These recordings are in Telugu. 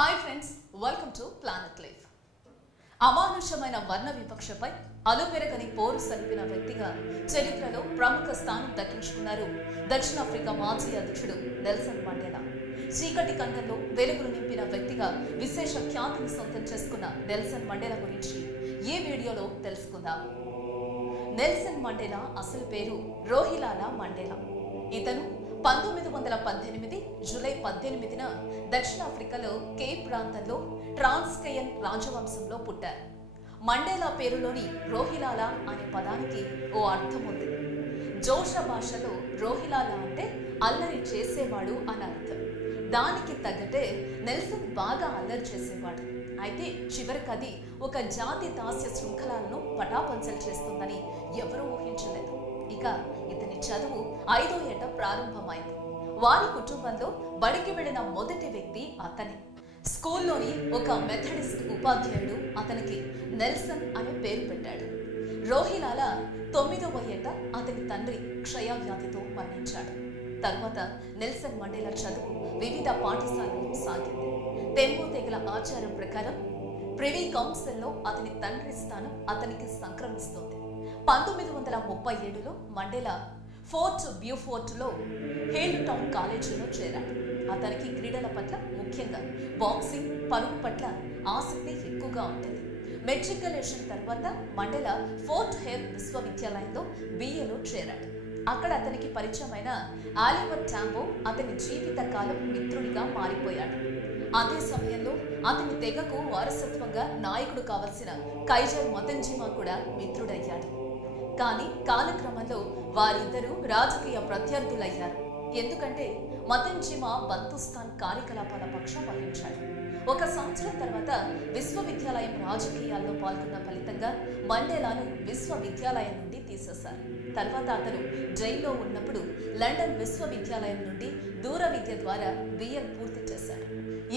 Hi friends, welcome to planet life. అమానుషమైన వర్ణ వివక్షపై అలుపెరగని పోరు సలిపిన వ్యక్తిగా చరిత్రలో ప్రముఖ స్థానం దక్కించుకున్నారు దక్షిణాఫ్రికా మాజీ అధ్యక్షుడు నెల్సన్ మండేలా. చీకటి కంఠంలో వెలుగులు నింపిన వ్యక్తిగా విశేష ఖ్యాతిని సొంతం చేసుకున్న నెల్సన్ మండేలా గురించి ఈ వీడియోలో తెలుసుకుందాం. నెల్సన్ మండేలా అసలు పేరు రోహిలాలా మండేలా. ఇతను 1918 జూలై 18న దక్షిణాఫ్రికాలో కేప్ ప్రాంతంలో ట్రాన్స్కేయన్ రాజవంశంలో పుట్టారు. మండేలా పేరులోని రోహిలాలా అనే పదానికి ఓ అర్థం ఉంది. జోష భాషలో రోహిలాలా అంటే అల్లరి చేసేవాడు అని అర్థం. దానికి తగ్గట్టే నెల్సన్ బాగా అల్లరి చేసేవాడు. అయితే చివరికి అది ఒక జాతి దాస్య శృంఖలాలను పటాపంచలు చేస్తుందని ఎవరూ ఊహించలేదు. ఇక ఇతని చదువు 5వ ఏట ప్రారంభమైంది. వారి కుటుంబంలో బడికి వెళ్లిన మొదటి వ్యక్తి అతనే. స్కూల్లోని ఒక మెథడిస్ట్ ఉపాధ్యాయుడు అతనికి నెల్సన్ అనే పేరు పెట్టాడు. రోహిలాలా 9వ ఏట అతని తండ్రి క్షయవ్యాధితో మరణించాడు. తరువాత నెల్సన్ మండేలా చదువు వివిధ పాఠశాలల్లో సాగింది. తెంపు తెగల ఆచారం ప్రకారం ప్రివీ కౌన్సిల్లో అతని తండ్రి స్థానం అతనికి సంక్రమిస్తుంది. 1937లో మండేలా ఫోర్ట్ బ్యూఫోర్ట్లో హేల్ టౌన్ కాలేజీలో చేరాడు. అతనికి క్రీడల పట్ల, ముఖ్యంగా బాక్సింగ్, పరుగు పట్ల ఆసక్తి ఎక్కువగా ఉంటుంది. మెట్రికులేషన్ తర్వాత మండేలా ఫోర్ట్ హేల్ విశ్వవిద్యాలయంలో BAలో చేరాడు. అక్కడ అతనికి పరిచయమైన ఆలివర్ టాంబో అతని జీవితకాలం మిత్రుడిగా మారిపోయాడు. అదే సమయంలో అతని తెగకు వారసత్వంగా నాయకుడు కావలసిన కైజర్ మతంజిమా కూడా మిత్రుడయ్యాడు. కానీ కాలక్రమంలో వారిద్దరూ రాజకీయ ప్రత్యర్థులయ్యారు. ఎందుకంటే మతంజిమా బంతుస్తాన్ కార్యకలాపాల పక్షం వహించాడు. ఒక సంవత్సరం తర్వాత విశ్వవిద్యాలయం రాజకీయాల్లో పాల్గొన్న ఫలితంగా మండేలాను విశ్వవిద్యాలయం నుండి తీసేశారు. తర్వాత అతను జైల్లో ఉన్నప్పుడు లండన్ విశ్వవిద్యాలయం నుండి దూర విద్య ద్వారా BL పూర్తి చేశాడు.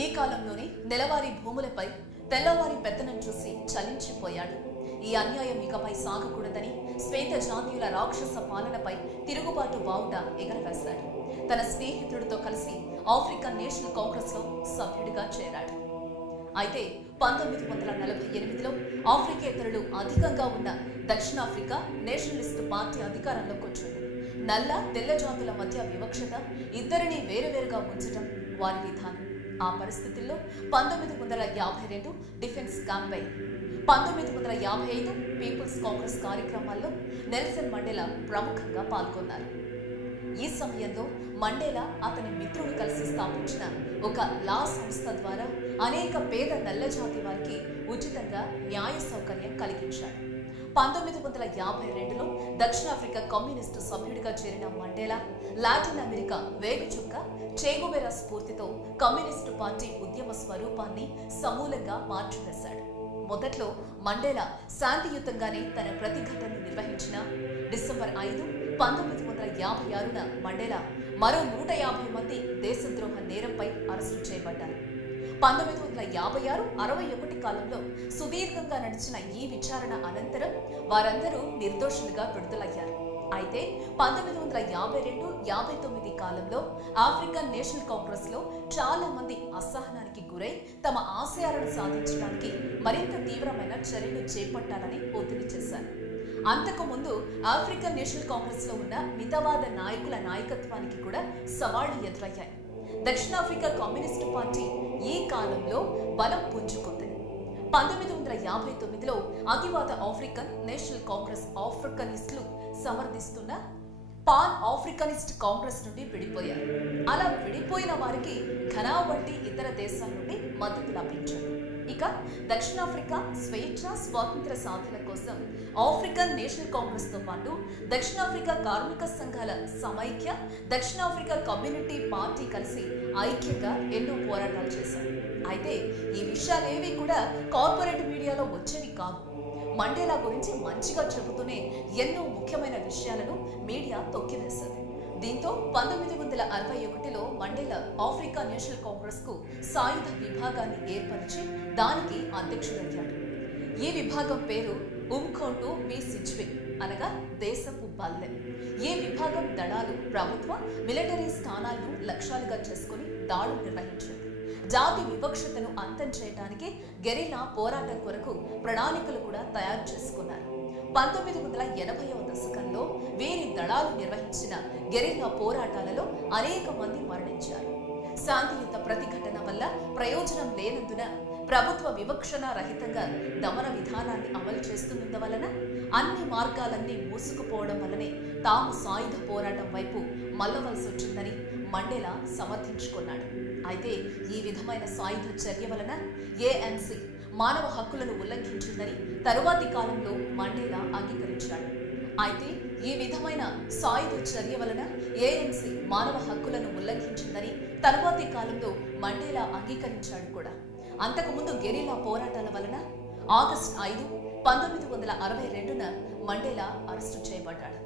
ఈ కాలంలోనే నెలవారీ భూములపై తెల్లవారి పెత్తనం చూసి చలించిపోయాడు. ఈ అన్యాయం ఇకపై సాగకూడదని శ్వేత జాతీయుల రాక్షస పాలనపై తిరుగుబాటు బావుట ఎగరవేశాడు. తన స్నేహితుడితో కలిసి ఆఫ్రికన్ నేషనల్ కాంగ్రెస్ లో సభ్యుడిగా చేరాడు. అయితే 1948లో ఆఫ్రికేతరులు అధికంగా ఉన్న దక్షిణాఫ్రికా నేషనలిస్ట్ పార్టీ అధికారంలోకి వచ్చింది. నల్ల తెల్ల జాతుల మధ్య వివక్షత, ఇద్దరిని వేరువేరుగా ఉంచడం వారి విధానం. ఆ పరిస్థితుల్లో 1952 డిఫెన్స్ క్యాంపెయిన్, 1955 పీపుల్స్ కాంగ్రెస్ కార్యక్రమాల్లో నెల్సన్ మండేలా ప్రముఖంగా పాల్గొన్నారు. ఈ సమయంలో మండేలా అతని మిత్రుడు కలిసి స్థాపించిన ఒక లా సంస్థ ద్వారా అనేక పేద నల్ల జాతి వారికి ఉచితంగా న్యాయ సౌకర్యం కలిగించాడు. 1952లో దక్షిణాఫ్రికా కమ్యూనిస్టు సభ్యుడిగా చేరిన మండేలా లాటిన్ అమెరికా వేగుచుక్క చేగువెరా స్ఫూర్తితో కమ్యూనిస్టు పార్టీ ఉద్యమ స్వరూపాన్ని సమూలంగా మార్చివేశాడు. మొదట్లో మండేలా శాంతియుతంగానే తన ప్రతిఘటనను నిర్వహించిన డిసెంబర్ 5, 1956న మండేలా మరో 150 మంది దేశద్రోహ నేరంపై అరెస్టు చేయబడ్డారు. 1956-61 కాలంలో సుదీర్ఘంగా నడిచిన ఈ విచారణ అనంతరం వారందరూ నిర్దోషులుగా విడుదలయ్యారు. అయితే 1952-59 కాలంలో ఆఫ్రికన్ నేషనల్ కాంగ్రెస్ లో చాలా మంది అసహనానికి గురై తమ ఆశయాలను సాధించడానికి మరింత తీవ్రమైన చర్యలు చేపట్టాలని ఒత్తిడి చేశారు. అంతకు ముందు ఆఫ్రికన్ నేషనల్ కాంగ్రెస్ లో ఉన్న మితవాద నాయకుల నాయకత్వానికి కూడా సవాళ్లు ఎదురయ్యాయి. దక్షిణాఫ్రికా కమ్యూనిస్టు పార్టీ ఈ కాలంలో బలం పుంజుకుంది. 1959లో అతివాద ఆఫ్రికన్ నేషనల్ కాంగ్రెస్ ఆఫ్రికనిస్టులు సమర్థిస్తున్న పాన్ ఆఫ్రికనిస్ట్ కాంగ్రెస్ నుండి విడిపోయారు. అలా విడిపోయిన వారికి ఘనా వంటి ఇతర దేశాల నుండి మద్దతు లభించింది. ఇక దక్షిణాఫ్రికా స్వేచ్ఛ స్వాతంత్ర సాధన కోసం ఆఫ్రికన్ నేషనల్ కాంగ్రెస్ తో పాటు దక్షిణాఫ్రికా కార్మిక సంఘాల సమైక్య, దక్షిణాఫ్రికా కమ్యూనిటీ పార్టీ కలిసి ఐక్యంగా ఎన్నో పోరాటాలు చేశారు. అయితే ఈ విషయాలేవి కూడా కార్పొరేట్ మీడియాలో వచ్చేవి కావు. మండేలా గురించి మంచిగా చెబుతూనే ఎన్నో ముఖ్యమైన విషయాలను మీడియా తొక్కివేసింది. దీంతో 1961లో మండేలా ఆఫ్రికా నేషనల్ కాంగ్రెస్ కు సాయుధ విభాగాన్ని ఏర్పరిచి దానికి అధ్యక్షుడయ్యాడు. ఈ విభాగం పేరు ఉమ్ఖోంటు వి సిజ్విక్, అనగా దేశపు బల్లె. ఈ విభాగం దళాలు ప్రభుత్వ మిలిటరీ స్థానాలను లక్ష్యాలుగా చేసుకుని దాడులు నిర్వహించింది. జాతి వివక్షతను అంతం చేయడానికి గెరిల్లా పోరాటం కొరకు ప్రణాళికలు కూడా తయారు చేసుకున్నారు. 1980వ దశకంలో వీరి దళాలు నిర్వహించిన గెరిల్లా పోరాటాలలో అనేక మంది మరణించారు. శాంతియుత ప్రతిఘటన వల్ల ప్రయోజనం లేనందున ప్రభుత్వ వివక్షణ రహితంగా దమన విధానాన్ని అమలు చేస్తున్నందువలన అన్ని మార్గాలన్నీ మూసుకుపోవడం వల్లనే తాము సాయుధ పోరాటం వైపు మల్లవలసి వచ్చిందని మండేలా సమర్థించుకున్నాడు. అయితే ఈ విధమైన సాయుధ చర్య వలన ANC మానవ హక్కులను ఉల్లంఘించిందని తరువాతి కాలంలో మండేలా అంగీకరించాడు. అయితే ఈ విధమైన సాయుధ చర్య వలన ANC మానవ హక్కులను ఉల్లంఘించిందని తరువాతి కాలంలో మండేలా అంగీకరించాడు కూడా. అంతకుముందు గెరిల్లా పోరాటాల వలన ఆగస్టు 5, 1962న మండేలా అరెస్టు చేయబడ్డాడు.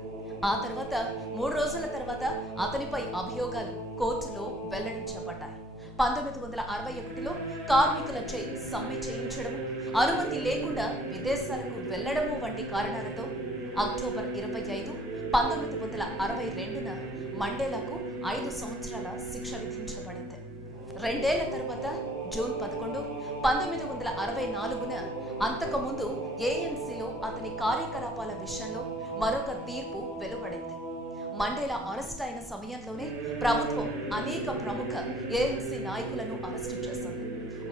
ఆ తర్వాత 3 రోజుల తర్వాత అతనిపై అభియోగాలు కోర్టులో వెల్లడించబడ్డాయి. 1961లో కార్మికులచే సమ్మె చేయించడం, అనుమతి లేకుండా విదేశాలకు వెళ్లడము వంటి కారణాలతో అక్టోబర్ 25, 1962న మండేలాకు 5 సంవత్సరాల శిక్ష విధించబడింది. 2 ఏళ్ల తర్వాత జూన్ 11, 1964న అంతకుముందు ANCలో అతని కార్యకలాపాల విషయంలో మరొక తీర్పు వెలువడింది. మండేలా అరెస్ట్ అయిన సమయంలోనే ప్రభుత్వం అనేక ప్రముఖ ANC నాయకులను అరెస్టు చేసింది.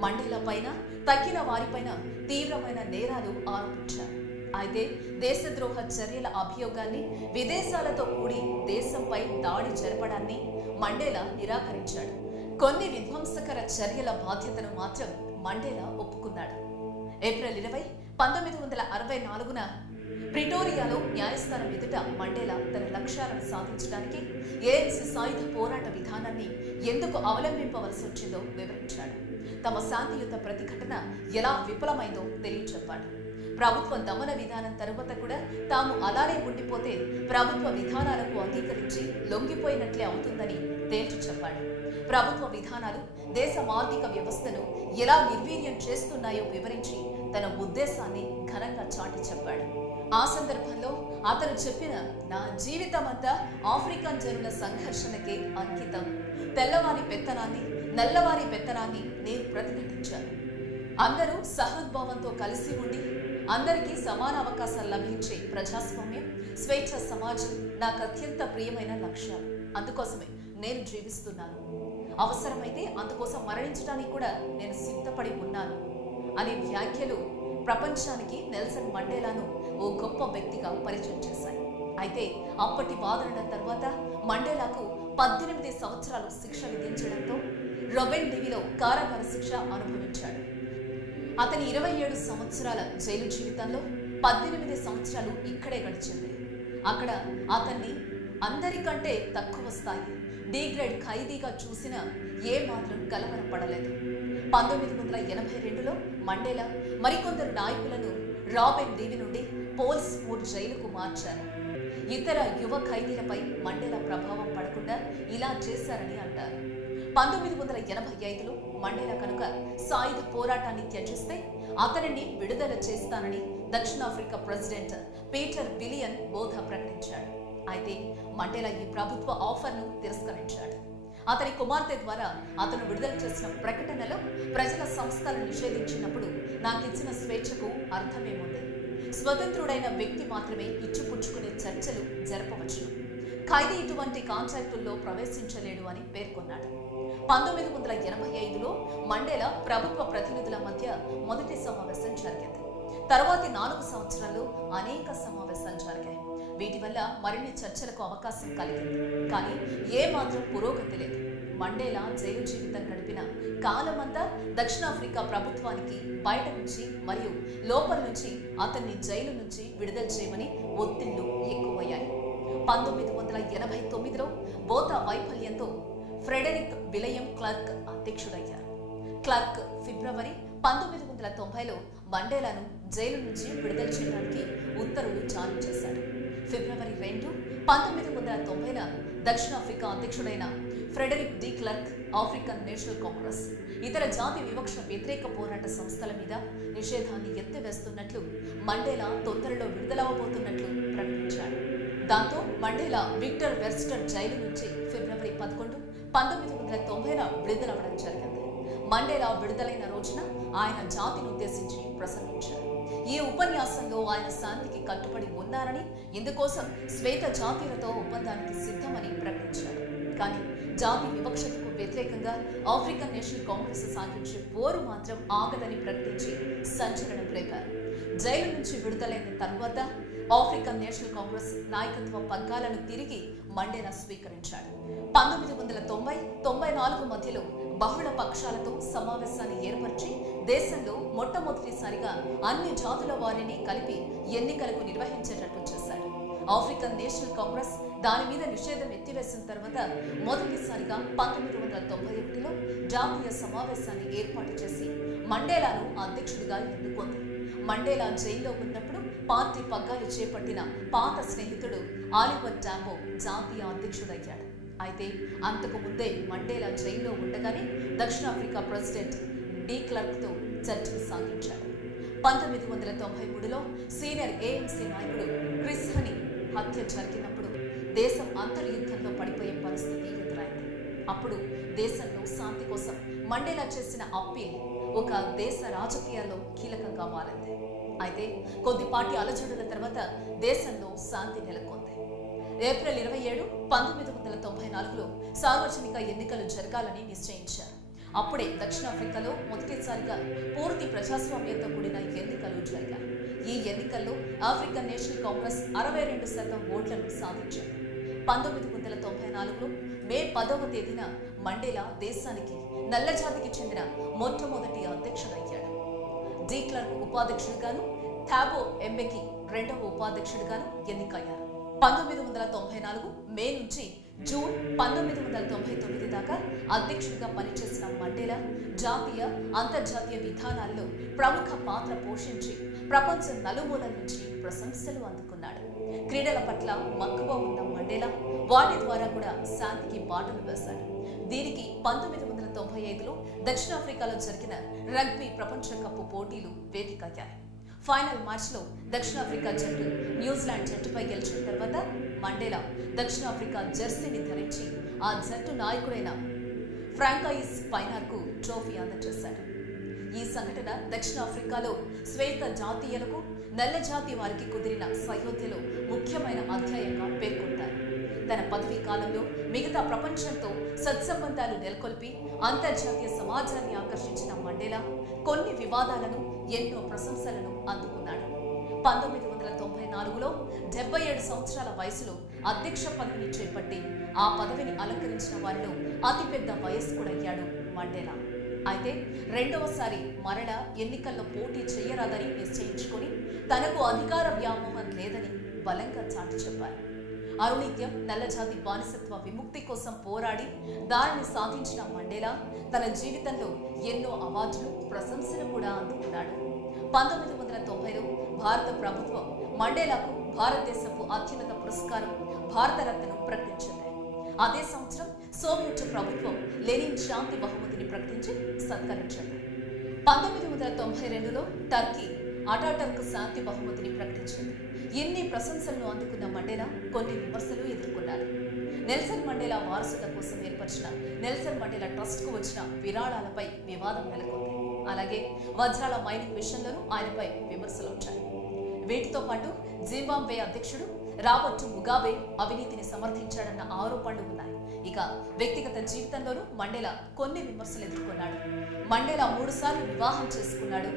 మండేలా పైన తక్కిన వారిపైన తీవ్రమైన నేరాలు ఆరోపించారు. అయితే దేశద్రోహ చర్యల అభియోగాన్ని, విదేశాలతో కూడి దేశంపై దాడి జరపడాన్ని మండేలా నిరాకరించాడు. కొన్ని విధ్వంసకర చర్యల బాధ్యతను మాత్రం మండేలా ఒప్పుకున్నాడు. ఏప్రిల్ 20, 1964న ప్రిటోరియాలో న్యాయస్థానం ఎదుట మండేలా తన లక్ష్యాలను సాధించడానికి ANC సాయుధ పోరాట విధానాన్ని ఎందుకు అవలంబింపవలసి వచ్చిందో వివరించాడు. తమ శాంతియుత ప్రతిఘటన ఎలా విఫలమైందో తెలియచెప్పాడు. ప్రభుత్వ దమన విధానం తరువాత కూడా తాము అలానే ఉండిపోతే ప్రభుత్వ విధానాలకు అంగీకరించి లొంగిపోయినట్లే అవుతుందని తేల్చి చెప్పాడు. ప్రభుత్వ విధానాలు దేశ ఆర్థిక వ్యవస్థను ఎలా నిర్వీర్యం చేస్తున్నాయో వివరించి తన ఉద్దేశాన్ని ఘనంగా చాటి చెప్పాడు. ఆ సందర్భంలో అతను చెప్పిన నా జీవితమంతా ఆఫ్రికన్ జనుల సంఘర్షణకే అంకితం. తెల్లవారి పెత్తనాన్ని, నల్లవారి పెత్తనాన్ని నేను ప్రతిఘటించాను. అందరూ సహృద్భావంతో కలిసి ఉండి అందరికీ సమాన అవకాశాలు లభించే ప్రజాస్వామ్యం, స్వేచ్ఛ సమాజం నాకు అత్యంత ప్రియమైన లక్ష్యాలు. అందుకోసమే నేను జీవిస్తున్నాను. అవసరమైతే అందుకోసం మరణించడానికి కూడా నేను సిద్ధపడి ఉన్నాను అనే వ్యాఖ్యలు ప్రపంచానికి నెల్సన్ మండేలాను ఓ గొప్ప వ్యక్తిగా పరిచయం చేశాయి. అయితే అప్పటి వాదనల తర్వాత మండేలాకు 18 సంవత్సరాలు శిక్ష విధించడంతో రొబెన్ డివిలో కారాగార శిక్ష అనుభవించాడు. అతని 27 సంవత్సరాల జైలు జీవితంలో 18 సంవత్సరాలు ఇక్కడే గడిచింది. అక్కడ అతన్ని అందరికంటే తక్కువ స్థాయి డిగ్రేడ్ ఖైదీగా చూసిన ఏ మాత్రం కలవరపడలేదు. 1982లో మండేలా మరికొందరు నాయకులను రాబెన్ డివి నుండి పోల్స్ఫోర్డ్ జైలుకు మార్చారు. ఇతర యువ ఖైదీలపై మండేలా ప్రభావం పడకుండా ఇలా చేశారని అంటారు. 1985లో మండేలా కనుక సాయుధ పోరాటాన్ని త్యజిస్తే అతనిని విడుదల చేస్తానని దక్షిణాఫ్రికా ప్రెసిడెంట్ పీటర్ బిలియన్ బోధ ప్రకటించాడు. అయితే మండేలా ఈ ప్రభుత్వ ఆఫర్ను తిరస్కరించాడు. అతని కుమార్తె ద్వారా అతను విడుదల చేసిన ప్రకటనలో ప్రజల సంస్థలను నిషేధించినప్పుడు నాకిచ్చిన స్వేచ్ఛకు అర్థమేముంది? స్వతంత్రుడైన వ్యక్తి మాత్రమే ఇచ్చిపుచ్చుకునే చర్చలు జరపవచ్చు. ఖైదీ ఇటువంటి కాంట్రాక్టుల్లో ప్రవేశించలేడు అని పేర్కొన్నాడు. 1985లో మండేలా ప్రభుత్వ ప్రతినిధుల మధ్య మొదటి సమావేశం జరిగింది. తరువాతి 4 సంవత్సరాల్లో అనేక సమావేశాలు జరిగాయి. వీటి వల్ల మరిన్ని చర్చలకు అవకాశం కలిగింది. కానీ ఏ మాత్రం పురోగతి లేదు. మండేలా జైలు జీవితం గడిపిన కాలమంతా దక్షిణాఫ్రికా ప్రభుత్వానికి బయట నుంచి మరియు లోపల నుంచి అతన్ని జైలు నుంచి విడుదల చేయమని ఒత్తిళ్లు ఎక్కువయ్యాయి. 1989లో బోతా వైఫల్యంతో ఫ్రెడరిక్ విలియం క్లర్క్ అధ్యక్షుడయ్యారు. క్లర్క్ ఫిబ్రవరి 1990లో మండేలాను జైలు నుంచి విడుదల చేయడానికి ఉత్తర్వులు జారీ చేశారు. ఫిబ్రవరి 2, 1990న దక్షిణాఫ్రికా అధ్యక్షుడైన Frederik de Klerk African National Congress ఇతర జాతి వివక్ష వ్యతిరేక పోరాట సంస్థల మీద నిషేధాన్ని ఎత్తివేస్తున్నట్లు, మండేలా తొందరలో విడుదలవబోతున్నట్లు ప్రకటించాడు. దాంతో మండేలా విక్టర్ వెర్స్టర్ జైలు నుంచి ఫిబ్రవరి 11, 1990న విడుదలవ్వడం జరిగింది. మండేలా విడుదలైన రోజున ఆయన జాతిని ఉద్దేశించి ప్రసంగించారు. ఈ ఉపన్యాసంలో ఆయన శాంతికి కట్టుబడి ఉన్నారని, ఇందుకోసం శ్వేత జాతీయులతో ఒప్పందానికి సిద్ధమని ప్రకటించారు. కానీ జాతి వివక్షతకు వ్యతిరేకంగా ఆఫ్రికన్ నేషనల్ కాంగ్రెస్ సాగించే పోరు మాత్రం ఆగదని ప్రకటించి సంచలనం రేపారు. జైలు నుంచి విడుదలైన తరువాత ఆఫ్రికన్ నేషనల్ కాంగ్రెస్ నాయకత్వ పగ్గాలను తిరిగి మండేలా స్వీకరించాడు. 1990-94 మధ్యలో బహుళ పక్షాలతో సమావేశాన్ని ఏర్పరిచి దేశంలో మొట్టమొదటిసారిగా అన్ని జాతుల వారిని కలిపి ఎన్నికలకు నిర్వహించేటట్టు చేశాడు. ఆఫ్రికన్ నేషనల్ కాంగ్రెస్ దాని మీద నిషేధం ఎత్తివేసిన తర్వాత మొదటిసారిగా 1991లో జాతీయ సమావేశాన్ని ఏర్పాటు చేసి మండేలాను అధ్యక్షుడిగా ఎన్నుకుంది. మండేలా జైల్లో ఉన్నప్పుడు పార్టీ పగ్గాలు చేపట్టిన పాత స్నేహితుడు ఆలివర్ టాంబో జాతీయ అధ్యక్షుడయ్యాడు. అయితే అంతకు ముందే మండేలా జైల్లో ఉండగానే దక్షిణాఫ్రికా ప్రెసిడెంట్ డి క్లర్క్తో చర్చలు సాగించాడు. 1993లో సీనియర్ ANC నాయకుడు క్రిస్ హనీ హత్య జరిగినప్పుడు దేశం అంతర్యుద్ధంలో పడిపోయే పరిస్థితి ఎదురైంది. అప్పుడు దేశంలో శాంతి కోసం మండేలా చేసిన అప్పీల్ ఒక దేశ రాజకీయాల్లో కీలకంగా మారింది. అయితే కొద్దిపాటి అలజడుల తర్వాత దేశంలో శాంతి నెలకొంది. ఏప్రిల్ 27, 1994లో సార్వజనిక ఎన్నికలు జరగాలని నిశ్చయించారు. అప్పుడే దక్షిణాఫ్రికాలో మొదటిసారిగా పూర్తి ప్రజాస్వామ్యంతో కూడిన ఎన్నికలు జరిగాయి. ఈ ఎన్నికల్లో ఆఫ్రికన్ నేషనల్ కాంగ్రెస్ 62% ఓట్లను సాధించింది. 1994లో మే 10వ తేదీన మండేలా దేశానికి నల్లజాతికి చెందిన మొట్టమొదటి అధ్యక్షుడయ్యాడు. డి క్లర్క్ ఉపాధ్యక్షుడిగాను, థాబో ఎంబెకి రెండవ ఉపాధ్యక్షుడిగాను ఎన్నికయ్యారు. 1994 మే నుంచి జూన్ 1999 దాకా అధ్యక్షుడిగా పనిచేసిన మండేలా జాతీయ, అంతర్జాతీయ విధానాల్లో ప్రముఖ పాత్ర పోషించి ప్రపంచం నలుమూలల నుంచి ప్రశంసలు అందుకున్నాడు. క్రీడల పట్ల మక్కువ ఉన్న మండేలా వాటి ద్వారా కూడా శాంతికి బాటలు వేశాడు. దీనికి 1995లో దక్షిణాఫ్రికాలో జరిగిన రగ్బీ ప్రపంచ కప్ పోటీలు వేదికయ్యాయి. ఫైనల్ మ్యాచ్లో దక్షిణాఫ్రికా జట్టు న్యూజిలాండ్ జట్టుపై గెలిచిన తర్వాత మండేలా దక్షిణాఫ్రికా జెర్సీని ధరించి ఆ జట్టు నాయకుడైన ఫ్రాంకాయిస్ పైనార్కు ట్రోఫీ అందజేశాడు. ఈ సంఘటన దక్షిణాఫ్రికాలో శ్వేత జాతీయులకు, నల్ల జాతి వారికి కుదిరిన సయోధ్యలో ముఖ్యమైన అధ్యాయంగా పేర్కొంటారు. తన పదవీ కాలంలో మిగతా ప్రపంచంతో సత్సంబంధాలు నెలకొల్పి అంతర్జాతీయ సమాజాన్ని ఆకర్షించిన మండేలా కొన్ని వివాదాలను, ఎన్నో ప్రశంసలను అందుకున్నాడు. 1994లో 77 సంవత్సరాల వయసులో అధ్యక్ష పదవిని చేపట్టి ఆ పదవిని అలంకరించిన వారిలో అతిపెద్ద వయస్కుడయ్యాడు మండేలా. అయితే రెండవసారి మరలా ఎన్నికల్లో పోటీ చేయరాదని నిశ్చయించుకొని తనకు అధికార వ్యామోహం లేదని బలంగా చాటి చెప్పారు. అరుణిత్యం నల్లజాతి బానిసత్వ విముక్తి కోసం పోరాడి దానిని సాధించిన మండేలా తన జీవితంలో ఎన్నో అవార్డులు, ప్రశంసలు కూడా అందుకున్నాడు. 1990లో భారత ప్రభుత్వం మండేలాకు భారతదేశపు అత్యున్నత పురస్కారం భారతరత్నను ప్రకటించింది. అదే సంవత్సరం సోవియట్ ప్రభుత్వం లెనిన్ శాంతి బహుమతిని ప్రకటించి సత్కరించింది. 1992లో టర్కీ అటాటర్క్ శాంతి బహుమతిని ప్రకటించింది. ఇన్ని ప్రశంసలను అందుకున్న మండేలా కొన్ని విమర్శలు ఎదుర్కొన్నారు. నెల్సన్ మండేలా వారసుల కోసం ఏర్పరిచిన నెల్సన్ మండేలా ట్రస్ట్ కు వచ్చిన విరాళాలపై వివాదం నెలకొంది. అలాగే వజ్రాల మైనింగ్ విషయంలోనూ ఆయనపై విమర్శలు వచ్చాయి. వీటితో పాటు జింబాబ్వే అధ్యక్షుడు రాబర్ట్ ముగాబే అవినీతిని సమర్థించాడన్న ఆరోపణలు ఉన్నాయి. ఇక వ్యక్తిగత జీవితంలోనూ మండేలా కొన్ని విమర్శలు ఎదుర్కొన్నాడు. మండేలా 3 సార్లు వివాహం చేసుకున్నాడు.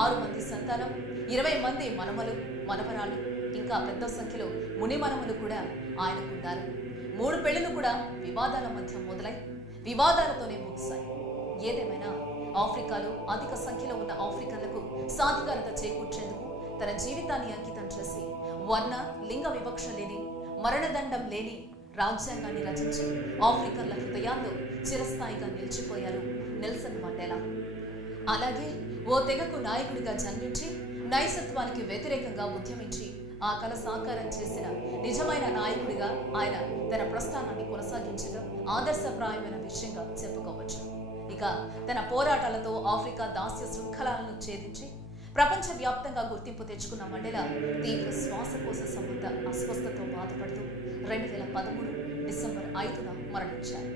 6 మంది సంతానం, 20 మంది మనమలు, మనవరాలు, ఇంకా పెద్ద సంఖ్యలో మునిమనములు కూడా ఆయనకున్నారు. 3 పెళ్లిలు కూడా వివాదాల మధ్య మొదలై వివాదాలతోనే ముగిశాయి. ఏదేమైనా ఆఫ్రికాలో అధిక సంఖ్యలో ఉన్న ఆఫ్రికన్లకు సాధికారత చేకూర్చేందుకు తన జీవితాన్ని అంకితం చేసి వర్ణ, లింగ వివక్ష లేని, మరణదండం లేని రాజ్యాంగాన్ని రచించి ఆఫ్రికన్ల హృదయాల్లో చిరస్థాయిగా నిలిచిపోయారు నెల్సన్ మండేలా. అలాగే ఓ తెగకు నాయకుడిగా జన్మించి నైసత్వానికి వ్యతిరేకంగా ఉద్యమించి ఆ కల సాకారం చేసిన నిజమైన నాయకుడిగా ఆయన తన ప్రస్థానాన్ని కొనసాగించడం ఆదర్శప్రాయమైన విషయంగా చెప్పుకోవచ్చు. ఇక తన పోరాటాలతో ఆఫ్రికా దాస్య శృంఖలాలను ఛేదించి ప్రపంచవ్యాప్తంగా గుర్తింపు తెచ్చుకున్న మండేలా తీవ్ర శ్వాసకోశ సంబంధ అస్వస్థతతో బాధపడుతూ 2013 డిసెంబర్ 5న మరణించారు.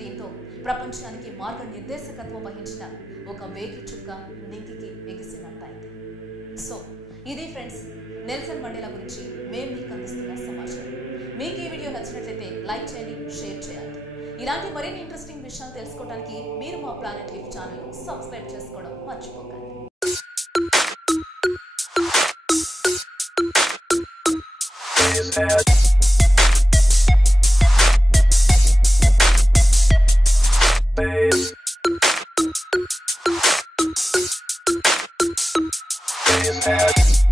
దీంతో ప్రపంచానికి మార్గనిర్దేశకత్వం వహించిన ఒక వేగి చుక్క నింగికి ఎగిసినట్టయింది. సో ఇది ఫ్రెండ్స్ నెల్సన్ మండేలా గురించి మేము మీకు అందిస్తున్న సమాచారం. మీకు ఈ వీడియో నచ్చినట్లయితే లైక్ చేయండి, షేర్ చేయండి. ఇలాంటి మరిన్ని ఇంట్రెస్టింగ్ విషయాలు తెలుసుకోవడానికి మీరు మా ప్లానెట్ లీఫ్ ఛానల్ సబ్స్క్రైబ్ చేసుకోవడం మర్చిపోకండి. Base.